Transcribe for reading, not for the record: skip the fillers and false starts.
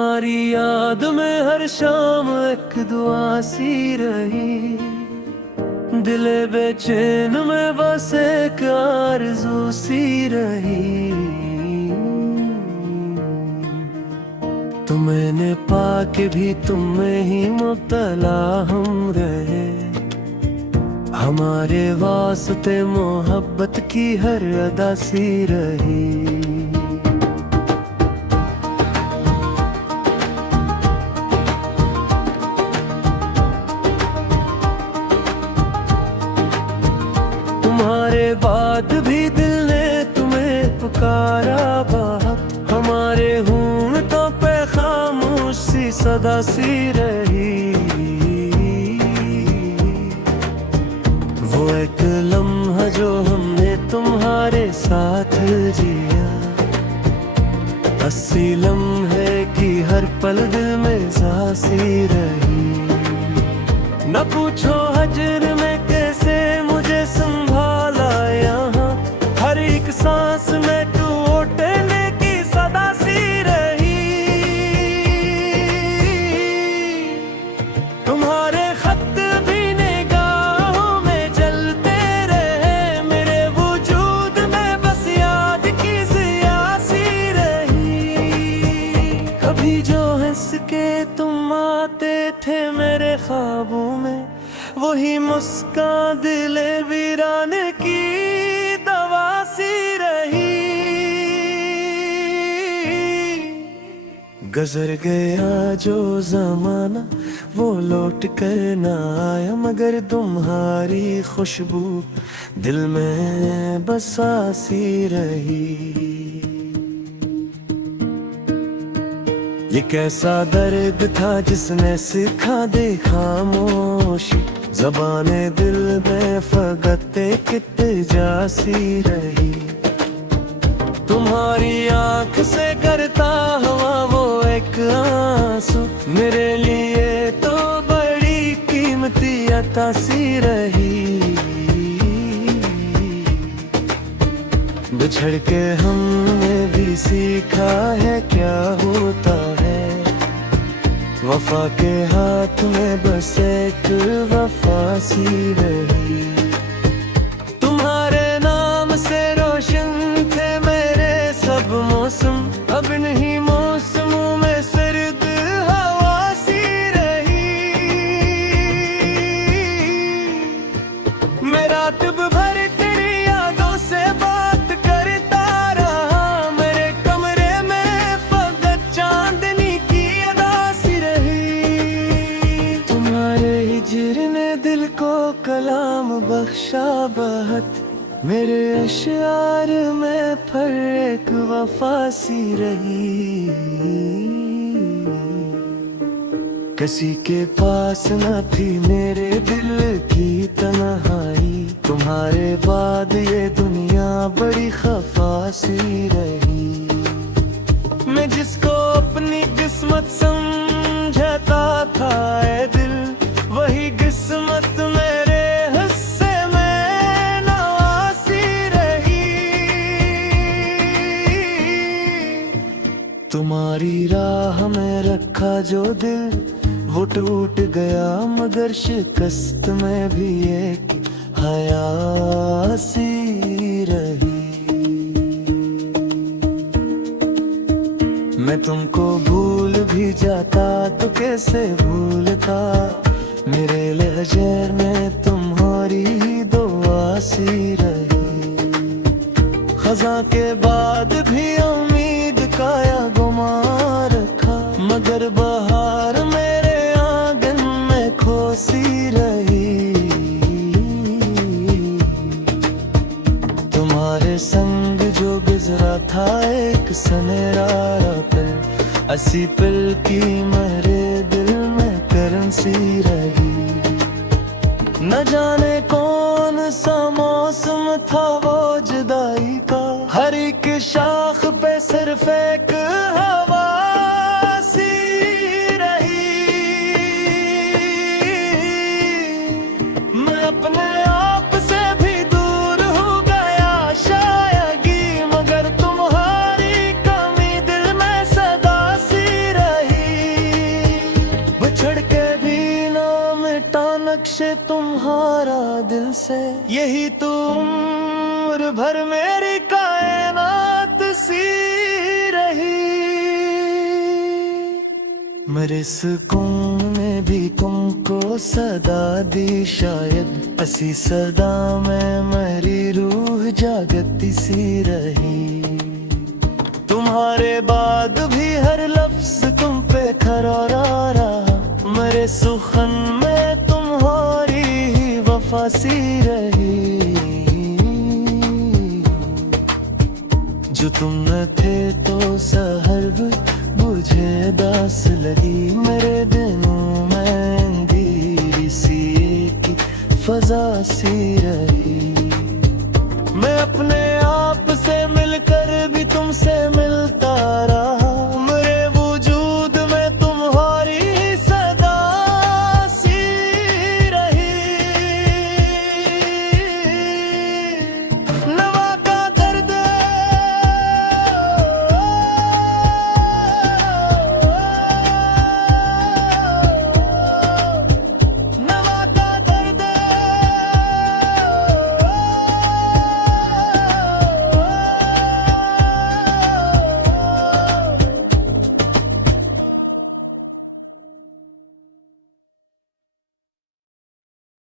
तुम्हारी याद में हर शाम एक दुआ सी रही, दिले बेचैन में बस एक आरज़ू सी रही। तुम्हें पाके भी तुम में ही मुब्तला हम रहे, हमारे वास्ते मोहब्बत की हर अदा सी रही। तुम्हारे बाद भी दिल ने तुम्हें पुकारा बहुत, हमारे होंठों पे खामोश सी सदा सी रही। वो एक लम्हा जो हमने तुम्हारे साथ जिया, 80 लम्हे की हर पल दिल में सासी रही। न पूछो हजर में कैसे मुझे संभाला यहाँ, हर एक सांस में टूटने की सदा सी रही। तुम्हारे खत भी निगाहों में जलते रहे, मेरे वजूद में बस याद की ज़िया सी रही। कभी जो हंस के तुम आते थे मेरे ख्वाबों में, वही मुस्कान दिले वीराने की दवा सी रही। गुज़र गया जो ज़माना वो लौट कर ना आया, मगर तुम्हारी खुशबू दिल में बसा सी रही। ये कैसा दर्द था जिसने सिखा दे खामोशी, ज़बाने दिल में फ़क़त एक जासी रही। तुम्हारी आँख से करता हुआ वो एक आंसू, मेरे लिए तो बड़ी कीमती अता सी रही। बिछड़ के हमने भी सीखा है क्या होता है, वफा के हाथ में बस एक वफा सी रही। तुम्हारे नाम से रोशन थे मेरे सब मौसम, अब नहीं मौसमों में सर्द हवा सी रही। मेरा रात भर तेरी यादों से बात करता रहा, मेरे कमरे में फकत चांदनी की अदा सी रही। तुम्हारे हिज्र ने दिल को कलाम बख्शा बहुत, मेरे अशआर में फर्क वफा सी रही। किसी के पास न थी मेरे दिल की तन्हाई, तुम्हारे बाद ये दुनिया बड़ी खफा सी रही। मैं जिसको अपनी किस्मत समझता था ऐ दिल, वही किस्मत मेरे हिस्से में नवासी रही। तुम्हारी राह में रखा जो दिल वो टूट गया, मगर शिकस्त में भी एक हया सी रही। मैं तुमको भूल भी जाता तो कैसे भूलता, मेरे लहजे में तुम्हारी दुआ सी रही। खज़ां के बाद भी उम्मीद का या गुमा रखा, मगर बहार मेरे आंगन में खोसी रही। तुम्हारे संग जो गुजरा था एक सनेरा पल, असी पल की मेरे दिल में करन सी रही। न जाने कौन सा मौसम था वो जुदाई का, हर एक शाख पे सिर्फ एक हवा सी रही। मैं अपने आप से भी दूर हो गया शायगी, मगर तुम्हारी कमी दिल में सदा सी रही। से। यही तो उम्र भर मेरी कायनात सी रही। मेरे सुकून में भी तुमको सदा दी शायद, ऐसी सदा में मेरी रूह जागती सी रही। तुम्हारे बाद भी हर लफ्ज तुम पे खरा रहा, मेरे सुखन में तुम्हारी ही वफा सी रही। जो तुम न थे तो सहर मुझे दास लगी, मेरे दिनों में अंधेरी सी की फजा सी रही। मैं अपने आप से मिलकर भी तुमसे मिलता